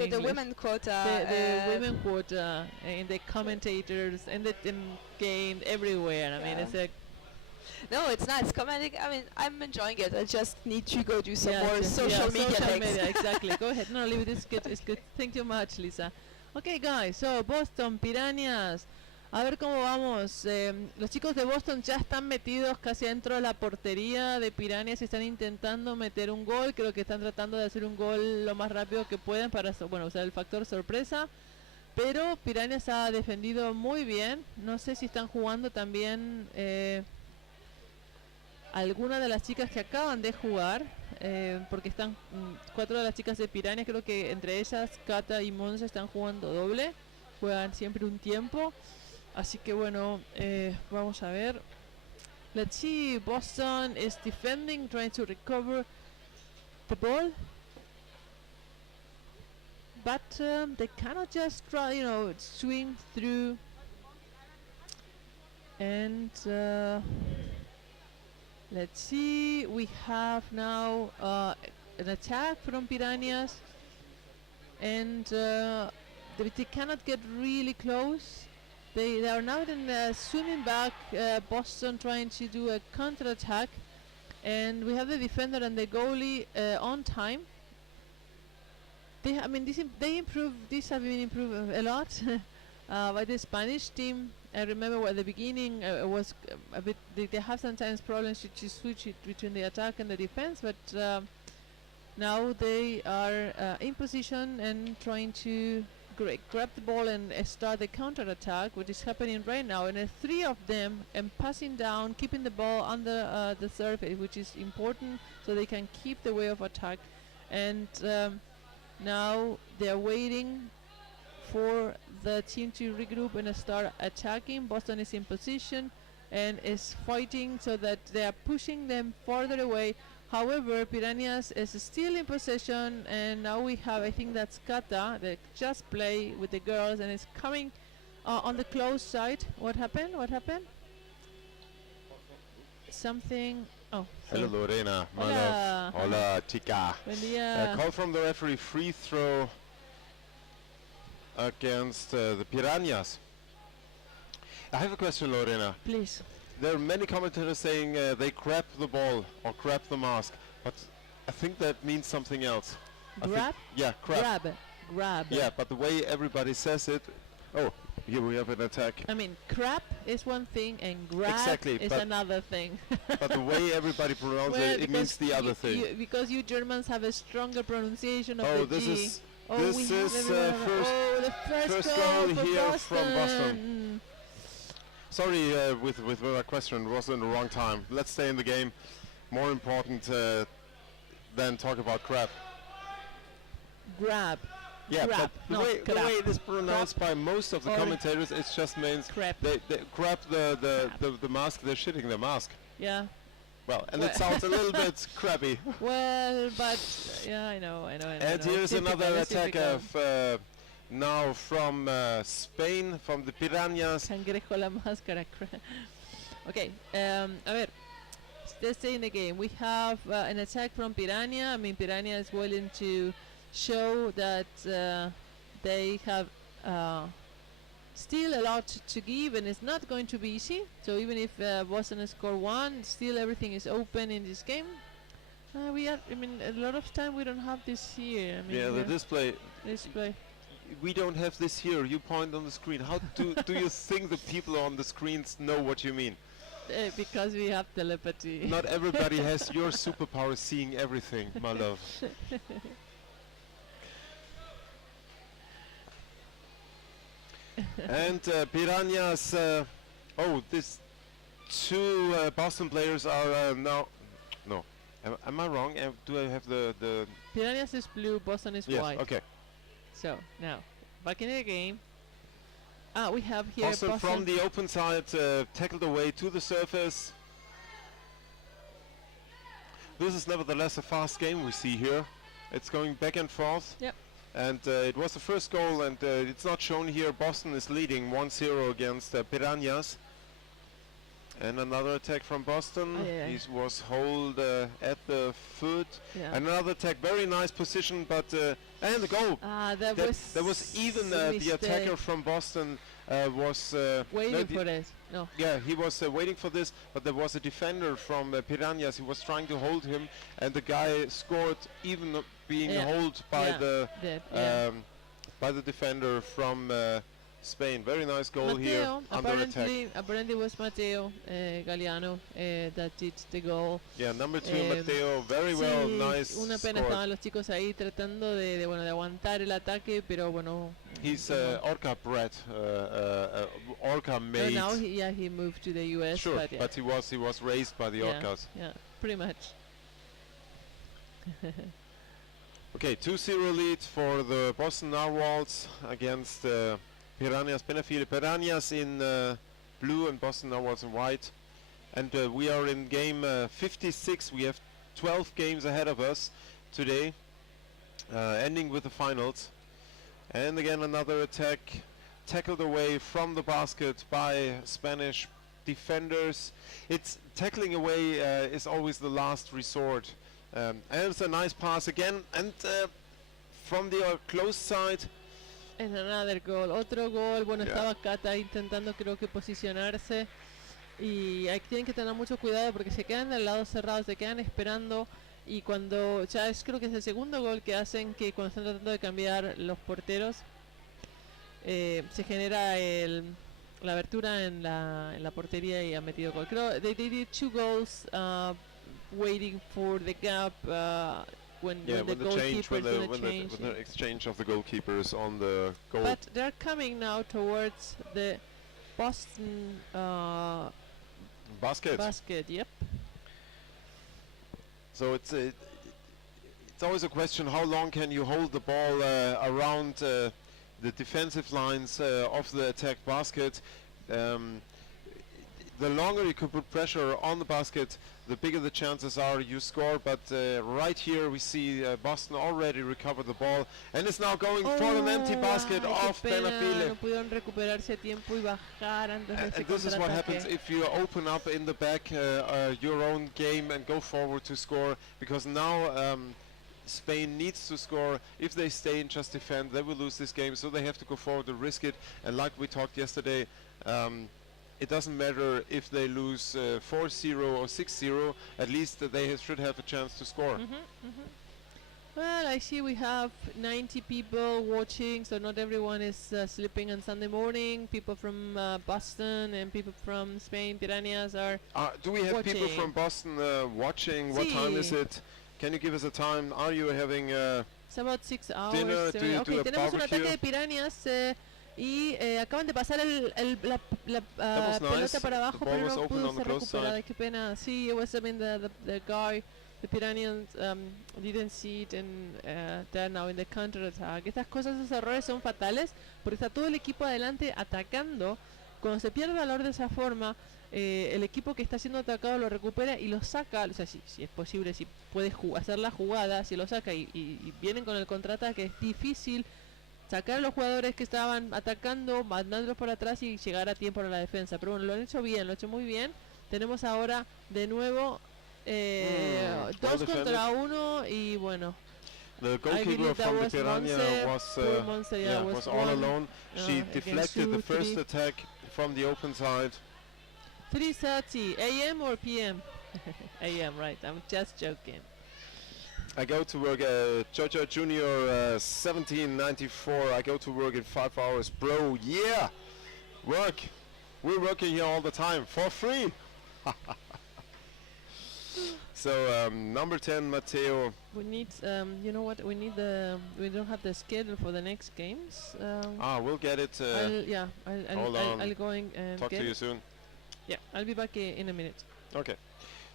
in English. The women quota. The women quota in the commentators and the game everywhere. I mean, it's a. No, it's nice. Commenting. I mean, I'm enjoying it. I just need to go do some more social media things. Exactly. Go ahead. No, leave it. It's good. It's good. Thank you much, Lisa. Okay, guys. So Boston Pirañas. A ver cómo vamos. Los chicos de Boston ya están metidos casi dentro de la portería de Pirañas y están intentando meter un gol. Creo que están tratando de hacer un gol lo más rápido que pueden para usar el factor sorpresa. Pero Pirañas ha defendido muy bien. No sé si están jugando también alguna de las chicas que acaban de jugar. Porque están 4 de las chicas de Pirañas. Creo que entre ellas Cata y Monza están jugando doble. Juegan siempre un tiempo. Así que bueno, vamos a ver. Let's see. Boston is defending, trying to recover the ball, but they cannot just try, swing through. And let's see. We have now an attack from Pirañas, and they cannot get really close. They are now then swimming back, Boston trying to do a counter-attack, and we have the defender and the goalie on time. These have been improved a lot by the Spanish team. I remember at the beginning it was a bit. They have sometimes problems to switch it between the attack and the defense, but now they are in position and trying to grab the ball and start the counter-attack, which is happening right now. And 3 of them and passing down, keeping the ball under the surface, which is important so they can keep the way of attack. And now they're waiting for the team to regroup and start attacking. Boston is in position and is fighting so that they are pushing them farther away. However, Pirañas is still in possession, and now we have, I think that's Kata, that just play with the girls and is coming on the close side. What happened? Something. Oh. Hello, Lorena. Hola. Hola, chica. Buen día. Call from the referee, free throw against the Pirañas. I have a question, Lorena. Please. There are many commentators saying they grab the ball or grab the mask, but I think that means something else. Grab? Yeah, grab. Grab. Yeah, but the way everybody says it. Oh, here we have an attack. I mean, crap is one thing and grab is another thing. But the way everybody pronounces it means the other thing. Because you Germans have a stronger pronunciation of the this G. Is the first goal here Boston. from Boston. Sorry with my question, was in the wrong time. Let's stay in the game. More important than talk about crap. Grab. Yeah, crap. but the way it is pronounced by most of the commentators, it just means crap. They grab the mask, they're shitting the mask. Yeah. Well, and it sounds a little bit crappy. Well, but yeah, I know. And here's another attack of now from Spain, from the Pirañas. Cangrejo la máscara. Okay, a ver, let's stay in the game. We have an attack from Piraña. I mean, Piraña is willing to show that they have still a lot to give, and it's not going to be easy. So even if Boston score 1, still everything is open in this game. A lot of time we don't have this here. I mean, yeah, the display. We don't have this here. You point on the screen. How do you think the people on the screens know what you mean? Because we have telepathy. Not everybody has your superpower, seeing everything, my love. And Pirañas. This 2 Boston players are now. No, am I wrong? Do I have the? Pirañas is blue. Boston is yes, white. Okay. So now back in the game. We have here Boston from the open side, tackled away to the surface. This is nevertheless a fast game we see here. It's going back and forth. Yep. And it was the first goal, and it's not shown here. Boston is leading 1-0 against Pirañas. And another attack from Boston. Oh, yeah. He was hold at the foot. Yeah. Another attack, very nice position, but and the goal. That was even a the attacker mistake. from Boston was Waiting for it. No. yeah, he was waiting for this, but there was a defender from Pirañas. He was trying to hold him, and the guy scored even being Yeah. held by Yeah. the Yeah. by the defender from Spain. Very nice goal here Matteo, under attack. apparently it was Matteo Galliano that did the goal. Yeah, number 2, Eh, Matteo. Very Sí, well, nice una pena, score. estaban los chicos ahí tratando de aguantar el ataque, pero bueno. He's no. Orca bred, Orca No, made. now he moved to the US. Sure, but, yeah. but he was raised by the Yeah, Orcas. yeah, pretty much. Okay, 2-0 lead for the Boston Narwhals against Pirañas Peñafiel. Pirañas in blue and Boston Narwhals in white. And we are in game 56. We have 12 games ahead of us today, ending with the finals. And again another attack, tackled away from the basket by Spanish defenders. It's tackling away is always the last resort. And it's a nice pass again, and from the close side. And another goal, otro gol. Bueno, Yeah. estaba Kata intentando, creo que posicionarse. Y ahí tienen que tener mucho cuidado porque se quedan del lado cerrado, se quedan esperando. Y cuando ya creo que es el segundo gol que hacen, que cuando están tratando de cambiar los porteros, se genera la abertura en la portería y ha metido gol. Creo they did 2 goals waiting for the gap when the goalkeeper is going to change. When the exchange of the goalkeepers on the goal. But they're coming now towards the Boston basket. basket. Yep. So it's always a question: how long can you hold the ball around the defensive lines of the attack basket? The longer you can put pressure on the basket, the bigger the chances are you score. But right here we see Boston already recovered the ball and is now going for an empty basket Ay, of qué pena, Peñafiel. no pudieron recuperarse a tiempo y bajar antes de ese And this is what happens contraataque. if you open up in the back your own game and go forward to score, because now Spain needs to score. If they stay and just defend, they will lose this game, so they have to go forward and risk it. And like we talked yesterday, it doesn't matter if they lose 4-0 or 6-0, at least they should have a chance to score. Well, I see we have 90 people watching, so not everyone is sleeping on Sunday morning. People from Boston and people from Spain, Pirañas are... Do we have people Watching. from Boston watching? What time is Sí. it? Can you give us a time? Are you having It's about 6 hours. Dinner, do you do a tenemos un barbecue? ataque de Pirañas y acaban de pasar la was pelota nice. para abajo, The ball pero was no open pudo on the ser close side. recuperada. Qué pena. Sí, it was, I mean, the guy, the Pirañas didn't see it and they're now in the counter attack. Estas cosas, esos errores son fatales porque está todo el equipo adelante atacando. Cuando se pierde el valor de esa forma, el equipo que está siendo atacado lo recupera y lo saca, o sea, si es posible, si puede hacer la jugada, si lo saca y vienen con el contraataque, es difícil sacar a los jugadores que estaban atacando, mandándolos por atrás y llegar a tiempo a la defensa. Pero bueno, lo han hecho bien, lo han hecho muy bien. Tenemos ahora de nuevo well 2 defended. contra 1 y bueno, The goalkeeper believe that from the was Piranha Monse. was, Poor Monse, yeah, was was all one, alone. She against deflected the 2, first 3. attack from the open side. 3:30 a.m. or p.m. a.m. right, I'm just joking. I go to work, Jojo Junior 1794. I go to work in 5 hours, bro. Yeah, work. We're working here all the time for free. So number 10, Matteo. We need, you know what? We need we don't have the schedule for the next games. We'll get it. Hold on. I'll go and Talk get to you it. soon. Yeah, I'll be back in a minute. Okay.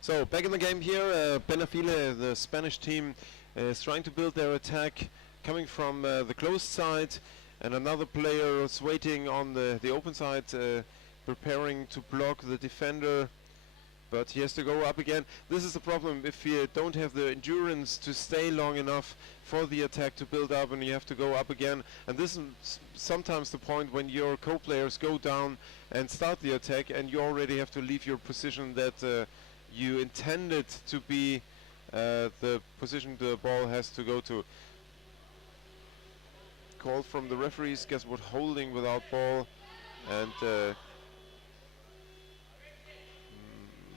So back in the game here, Peñafiel, the Spanish team, is trying to build their attack, coming from the closed side, and another player is waiting on the open side, preparing to block the defender. but he has to go up again. This is the problem if you don't have the endurance to stay long enough for the attack to build up, and you have to go up again. And this is sometimes the point when your co-players go down and start the attack, and you already have to leave your position that you intended to be the position the ball has to go to. Call from the referees, guess what, holding without ball, and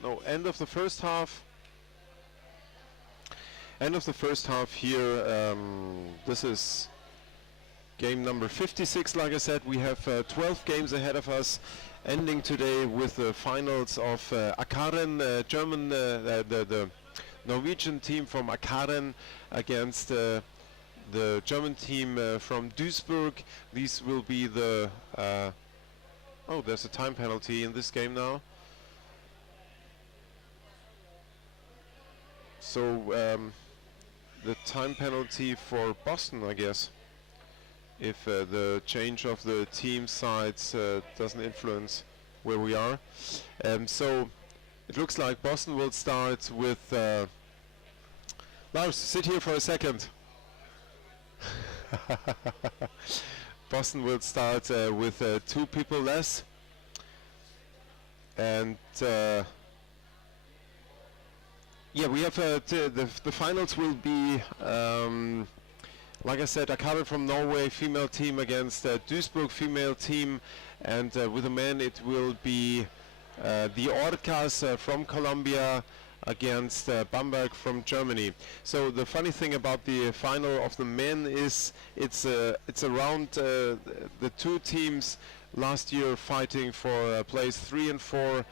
no, end of the first half. End of the first half here. This is game number 56. Like I said, we have 12 games ahead of us, ending today with the finals of Akaren, German, the Norwegian team from Akaren against the German team from Duisburg. These will be the oh, there's a time penalty in this game now. So the time penalty for Boston, I guess, if the change of the team sides doesn't influence where we are. So it looks like Boston will start with Lars, sit here for a second. Boston will start with 2 people less, and yeah, we have the finals will be like I said, Akaren from Norway female team against Duisburg female team, and with the men it will be the Orcas from Colombia against Bamberg from Germany. So the funny thing about the final of the men is it's around the 2 teams last year fighting for place 3 and 4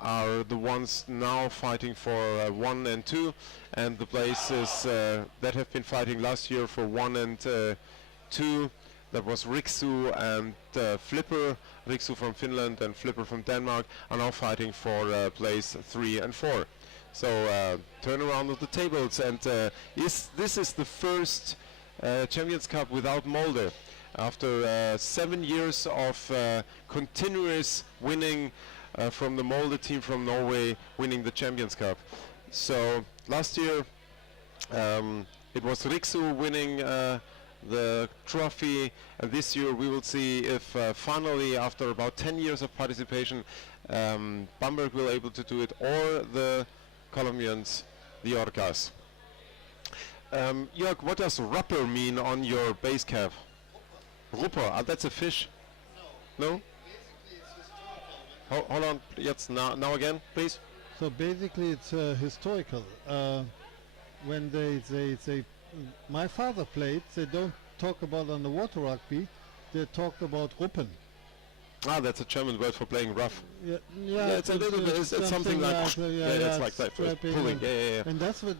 are the ones now fighting for 1 and 2, and the places that have been fighting last year for 1 and 2, that was Riksu and Flipper. Riksu from Finland and Flipper from Denmark are now fighting for place 3 and 4. So turn around of the tables, and this is the first Champions Cup without Molde. After 7 years of continuous winning from the Molde team from Norway, winning the Champions Cup. So last year it was Riksu winning the trophy, and this year we will see if finally, after about 10 years of participation, Bamberg will able to do it, or the Colombians, the Orcas. Jörg, what does rupper mean on your base cap? Rupper, that's a fish? No? Hold on, yes, now again, please. So basically it's historical. When they say, my father played, they don't talk about underwater rugby, they talk about Ruppen. Ah, that's a German word for playing rough. Yeah, it's a little bit, it's something like, it's like that, pulling, yeah. And that's what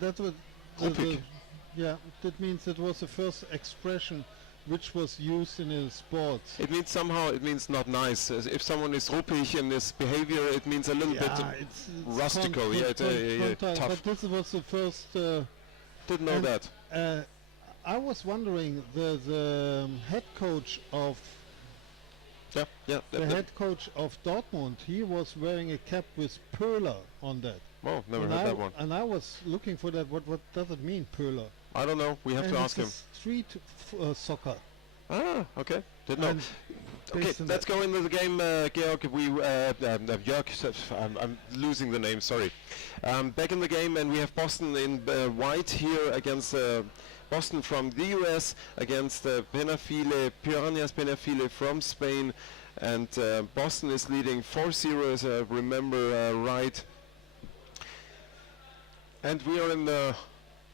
yeah, that means it was the first expression which was used in a sport. It means somehow, it means not nice. If someone is ruppig in this behavior, it means a little bit it's rustical, tough. But this was the first... Didn't know that. I was wondering, the head coach of head coach of Dortmund, he was wearing a cap with Pöhler on that. Oh, never heard that one. And I was looking for that. What does it mean, Pöhler? I don't know. We have to ask him. Street soccer. Ah, okay. Didn't know. Okay, let's go into the game, Georg. Jörg, I'm losing the name, sorry. Back in the game, and we have Boston in white here against Boston from the US against Peñafiel, Pirañas Peñafiel from Spain, and Boston is leading 4-0, as I remember right. And we are in the,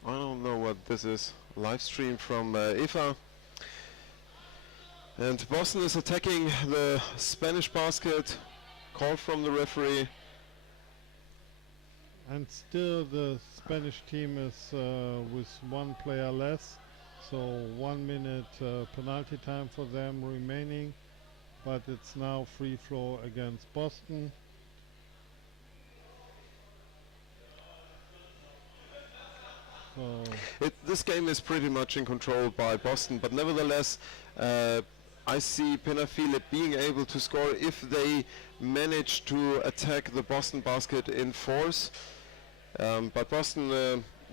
I don't know what this is, live stream from IFA. And Boston is attacking the Spanish basket, call from the referee. And still the Spanish team is with 1 player less, so 1 minute penalty time for them remaining, but it's now free flow against Boston. This game is pretty much in control by Boston, but nevertheless I see Peñafiel being able to score if they manage to attack the Boston basket in force. But Boston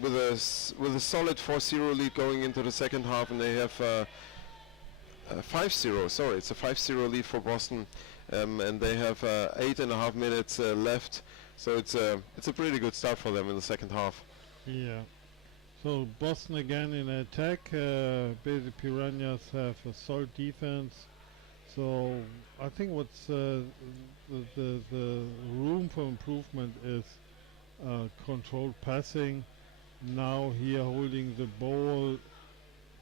with a solid 4-0 lead going into the second half, and they have 5-0. Sorry, it's a 5-0 lead for Boston, and they have 8.5 minutes left. So it's a pretty good start for them in the second half. Yeah. So Boston again in attack. Basically, Piranhas have a solid defense. So I think what's the room for improvement is controlled passing. Now here holding the ball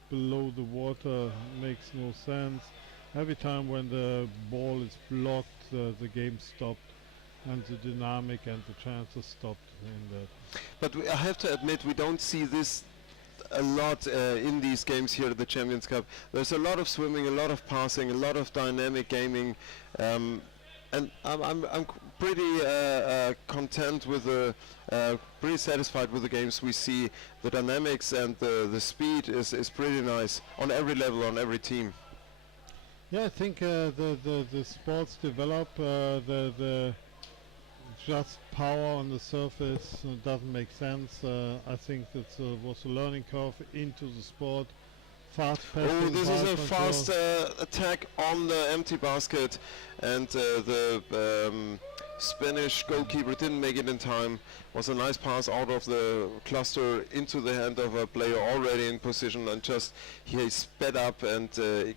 below the water makes no sense. Every time when the ball is blocked, the game stopped, and the dynamic and the chances stopped in that. But I have to admit, we don't see this a lot in these games here at the Champions Cup. There's a lot of swimming, a lot of passing, a lot of dynamic gaming, and I'm pretty content with pretty satisfied with the games we see. The dynamics and the speed is pretty nice on every level, on every team. Yeah, I think the sports develop. The just power on the surface doesn't make sense. I think that was a learning curve into the sport. Fast passing. Oh, this is a control. fast attack on the empty basket, and the Spanish goalkeeper didn't make it in time. Was a nice pass out of the cluster into the hand of a player already in position, and just he sped up and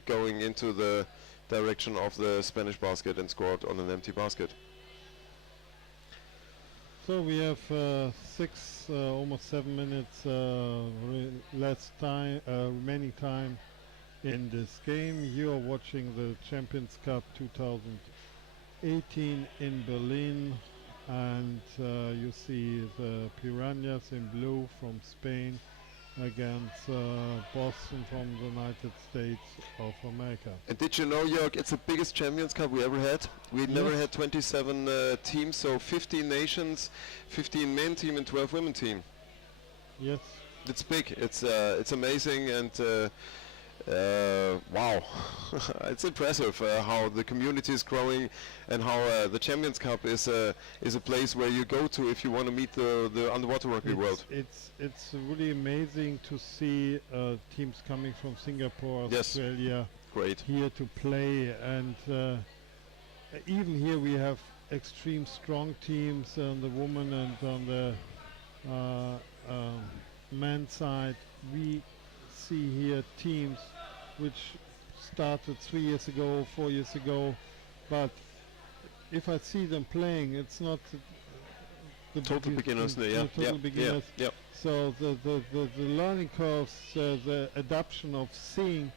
going into the direction of the Spanish basket and scored on an empty basket. So we have almost 7 minutes remaining time in this game. You are watching the Champions Cup 2018 in Berlin, and you see the Piranhas in blue from Spain against Boston from the United States of America. And did you know, Jörg, it's the biggest Champions Cup we ever had. We never had 27 teams, so 15 nations, 15 men team and 12 women team. Yes. It's big. It's amazing, and wow, it's impressive how the community is growing, and how the Champions Cup is a place where you go to if you want to meet the underwater rugby world. It's really amazing to see teams coming from Singapore, Yes. Australia, Great. here to play, and even here we have extreme strong teams on the woman and on the men's side. We see here teams which started 3 years ago, 4 years ago, but if I see them playing, it's not the Total beginners, yeah. total beginners. Yeah. So the learning curves, the adoption of seeing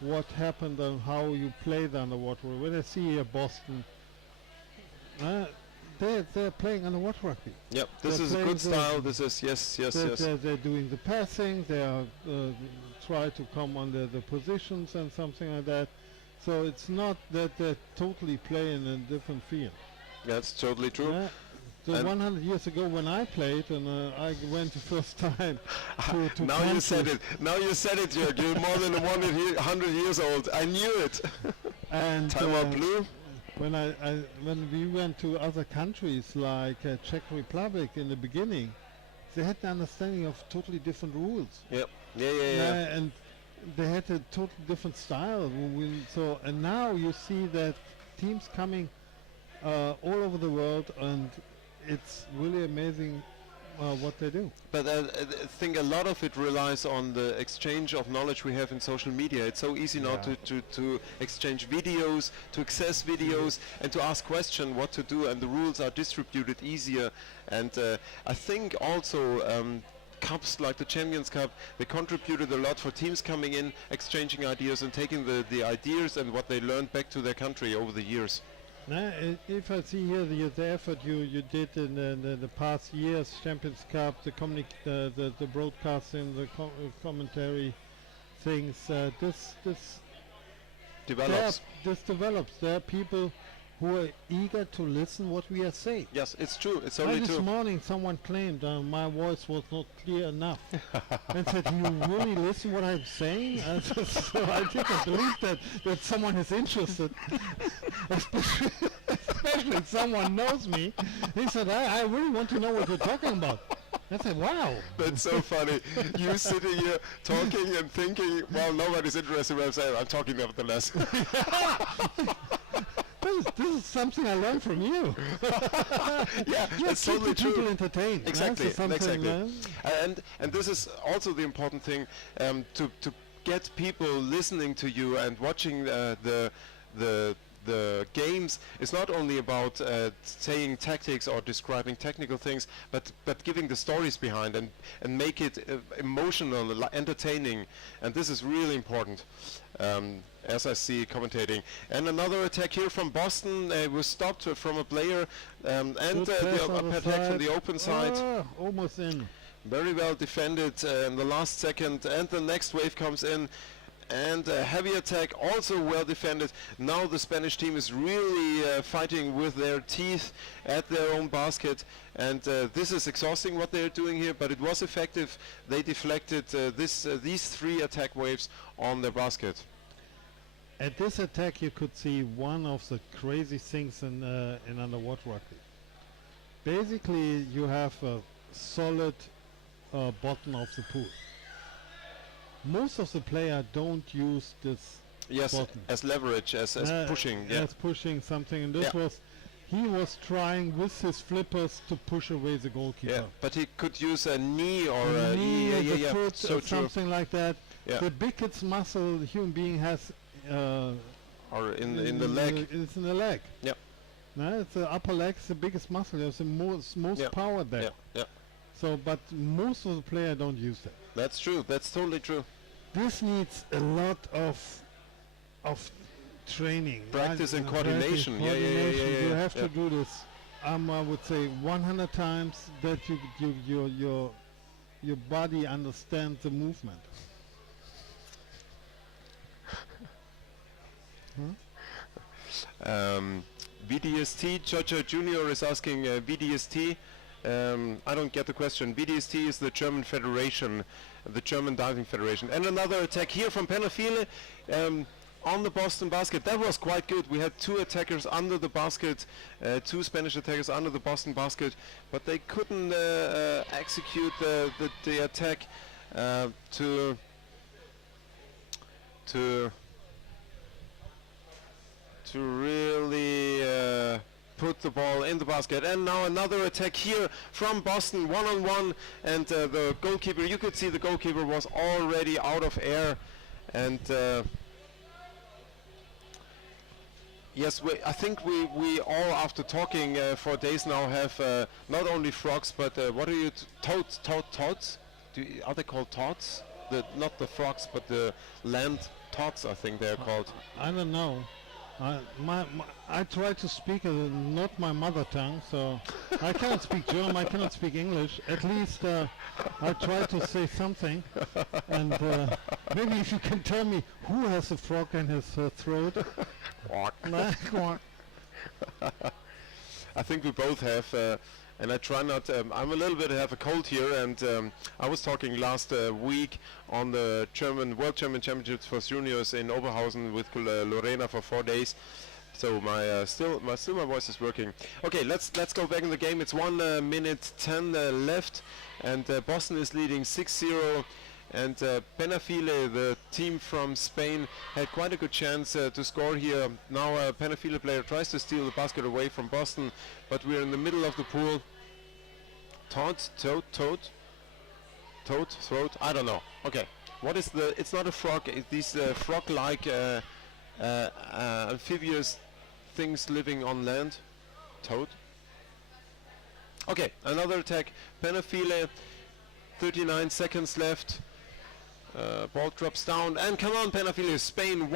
what happened and how you play the underwater. When I see here Boston, they're playing underwater rugby. Yep. This They're is a playing good style. This is yes. They're doing the passing. They are try to come under the positions and something like that. So it's not that they're totally playing in a different field. That's totally true. Yeah. So And 100 years ago when I played, and I went the first time to Now you said countries, it. Now you said it, Jörg. You're more than 100 years old. I knew it. and Time out blue. when we went to other countries like Czech Republic in the beginning, they had the understanding of totally different rules. Yep. Yeah. And they had a totally different style. And now you see that teams coming all over the world, and it's really amazing what they do. But I think a lot of it relies on the exchange of knowledge we have in social media. It's so easy now to exchange videos, to access videos, and to ask questions what to do, and the rules are distributed easier. And I think also cups like the Champions Cup, they contributed a lot for teams coming in, exchanging ideas and taking the ideas and what they learned back to their country over the years. If I see here the effort you did in the past years, Champions Cup, the broadcasting, the commentary things, this Develops. develops. There are people who are eager to listen what we are saying. Yes, it's true. It's Like only this true. morning someone claimed my voice was not clear enough and said, you really listen what I'm saying? So I didn't believe that someone is interested, especially if someone knows me. He said, I really want to know what you're talking about. I said, wow. That's so funny. You sitting here talking and thinking, well, nobody's interested in what I'm saying. I'm talking nevertheless. This is something I learned from you. Yeah, You that's keep totally the people true. entertained. Exactly, That's something, exactly. And this is also the important thing, to get people listening to you and watching the games. It's not only about saying tactics or describing technical things, but giving the stories behind and make it emotional, entertaining, and this is really important. As I see commentating. And another attack here from Boston was stopped from a player, and Good the pass on the attack from side. the open side. Almost in. Very well defended in the last second, and the next wave comes in, and a heavy attack, also well defended. Now the Spanish team is really fighting with their teeth at their own basket, and this is exhausting what they're doing here, but it was effective. They deflected these three attack waves on their basket. At this attack, you could see one of the crazy things in underwater rugby. Basically, you have a solid bottom of the pool. Most of the players don't use this Yes, bottom. as leverage, as pushing. Yeah. As pushing something, and this Yeah. he was trying with his flippers to push away the goalkeeper. Yeah, but he could use a knee or A a knee, the foot, So or true. something like that. Yeah. The biggest muscle the human being has Or in the leg. It's in the leg. Yeah. No, it's the upper leg is the biggest muscle. There's the most Yeah. power there. Yeah, yeah. So, but most of the players don't use that. That's true. That's totally true. This needs a lot of training. Practice and Practice, coordination. Yeah. coordination. You have yeah. to do this. I would say 100 times that your body understands the movement. VDST, Georgia Junior is asking VDST. I don't get the question. VDST is the German Federation, the German Diving Federation. And another attack here from Peñafiel on the Boston basket. That was quite good. We had two attackers under the basket, two Spanish attackers under the Boston basket, but they couldn't execute the attack to really put the ball in the basket. And now another attack here from Boston, one-on-one, and the goalkeeper, you could see the goalkeeper was already out of air, and yes, I think we all, after talking for days now, have not only frogs, but what are you, toads? Are they called toads? Not the frogs, but the land toads, I think they're called. I don't know. I try to speak not my mother tongue, so I cannot speak German, I cannot speak English. At least I try to say something. And maybe if you can tell me who has a frog in his throat. I think we both have, and I try not. I'm a little bit have a cold here, and I was talking last week on the World German Championships for juniors in Oberhausen with Lorena for 4 days. So my still my voice is working. Okay, let's go back in the game. It's 1 minute 10 left, and Boston is leading 6-0. And Peñafiel, the team from Spain, had quite a good chance to score here. Now a Peñafiel player tries to steal the basket away from Boston, but we're in the middle of the pool. Throat, I don't know. Okay, what is it's not a frog, it's these frog-like amphibious things living on land. Toad. Okay, another attack. Peñafiel, 39 seconds left. Ball drops down, and come on, Peñafiel, Spain,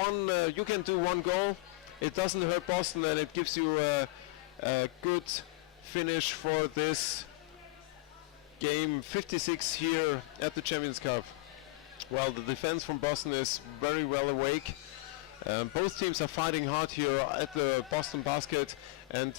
you can do one goal. It doesn't hurt Boston, and it gives you a good finish for this game 56 here at the Champions Cup. Well, the defense from Boston is very well awake, Both teams are fighting hard here at the Boston basket, and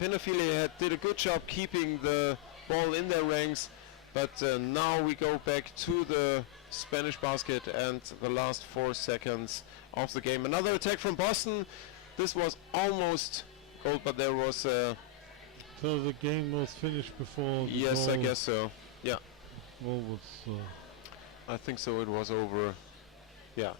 Peñafiel did a good job keeping the ball in their ranks, but now we go back to the Spanish basket and the last 4 seconds of the game. Another attack from Boston. This was almost goal, but there was So the game was finished before. yes, I guess so. Yeah, Goal was. I think so. It was over. Yeah.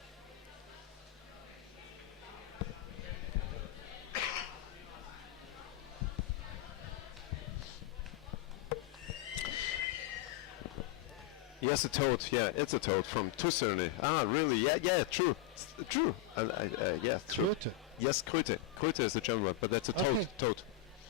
Yes, a toad. Yeah, it's a toad from Tusserny. Ah, really? Yeah, yeah, true. True. Yeah, true. Kröte. Yes, Kröte. Kröte is the German word, but that's a toad. Okay. Toad.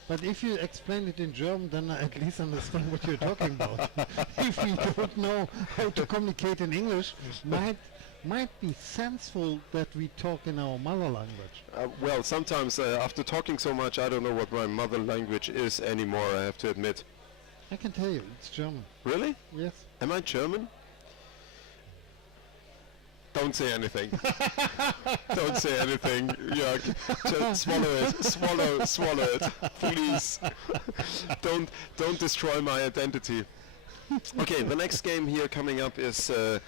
But if you explain it in German, then I at least understand what you're talking about. If you don't know how to communicate in English, might be sensible that we talk in our mother language. Well, sometimes after talking so much, I don't know what my mother language is anymore, I have to admit. I can tell you, it's German. Really? Yes. Am I German? Don't say anything. Don't say anything, Jörg. Just swallow it. Swallow it. Please. Don't destroy my identity. Okay, the next game here coming up is the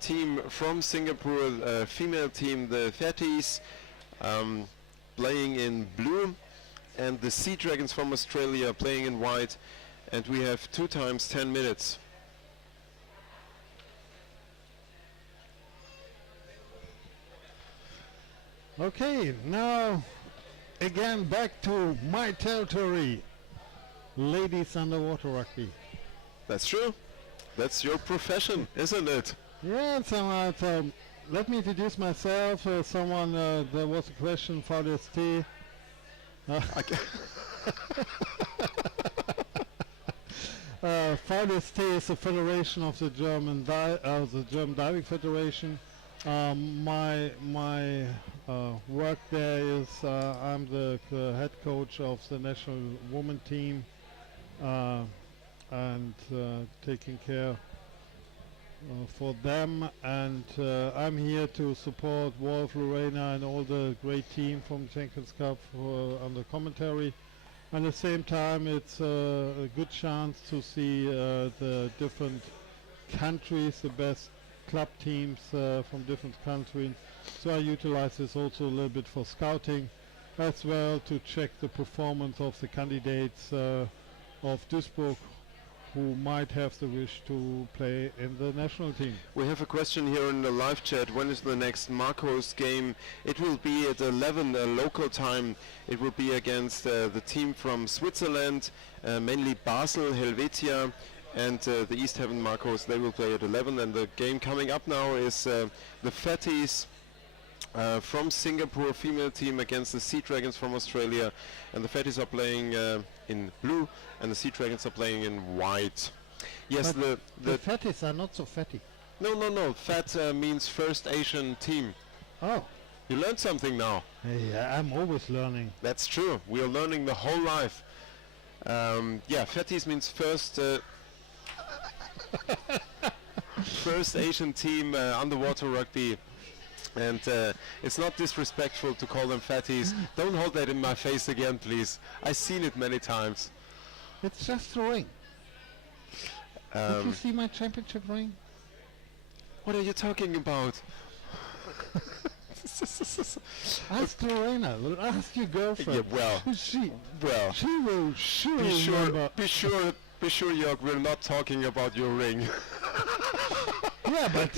team from Singapore, female team, the Fatties, playing in blue, and the Sea Dragons from Australia playing in white, and we have 2 times 10 minutes. Okay, now again back to my territory. Ladies underwater rugby. That's true. That's your profession, isn't it? Yeah, let me introduce myself. There was a question for this tea. VDST is the federation of the German Diving Federation. My work there is I'm the head coach of the national women team, and taking care for them, and I'm here to support Wolf, Lorena and all the great team from Champions Cup on the commentary. At the same time, it's a good chance to see the different countries, the best club teams from different countries. So I utilize this also a little bit for scouting, as well to check the performance of the candidates of Duisburg who might have the wish to play in the national team. We have a question here in the live chat. When is the next Marcos game? It will be at 11 local time. It will be against the team from Switzerland, mainly Basel, Helvetia, and the East Haven Marcos. They will play at 11. And the game coming up now is the Fatties from Singapore, female team, against the Sea Dragons from Australia. And the Fatties are playing in blue, and the Sea Dragons are playing in white. Yes, But the the fatties are not so fatty. No. Fat means First Asian team. Oh, You learned something now. yeah, I'm always learning. That's true. We are learning the whole life. Yeah, Fatties means first first Asian team underwater rugby. And it's not disrespectful to call them fatties. Don't hold that in my face again, please. I've seen it many times. It's just a ring. Did you see my championship ring? What are you talking about? Ask Lorena, ask your girlfriend. Yeah, well, She will surely be remember. sure, Jörg, we're not talking about your ring. Yeah, but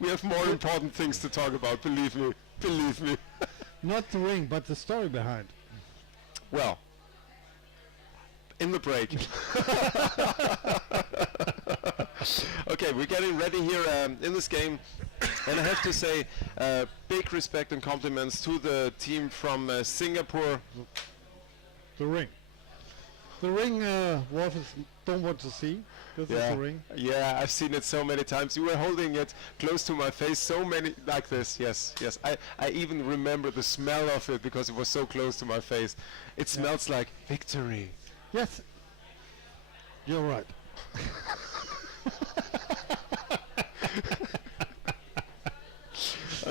We have more important things to talk about, believe me. not the ring, but the story behind. Well, in the break. Okay, we're getting ready here in this game, and I have to say big respect and compliments to the team from Singapore. The ring. The ring, Wolf don't want to see. This is the ring. Yeah, I've seen it so many times. You were holding it close to my face so many, like this, yes. I even remember the smell of it because it was so close to my face. It smells like victory. Yes, you're right.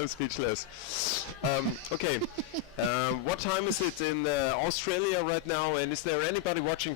I'm speechless. Okay, what time is it in Australia right now? And is there anybody watching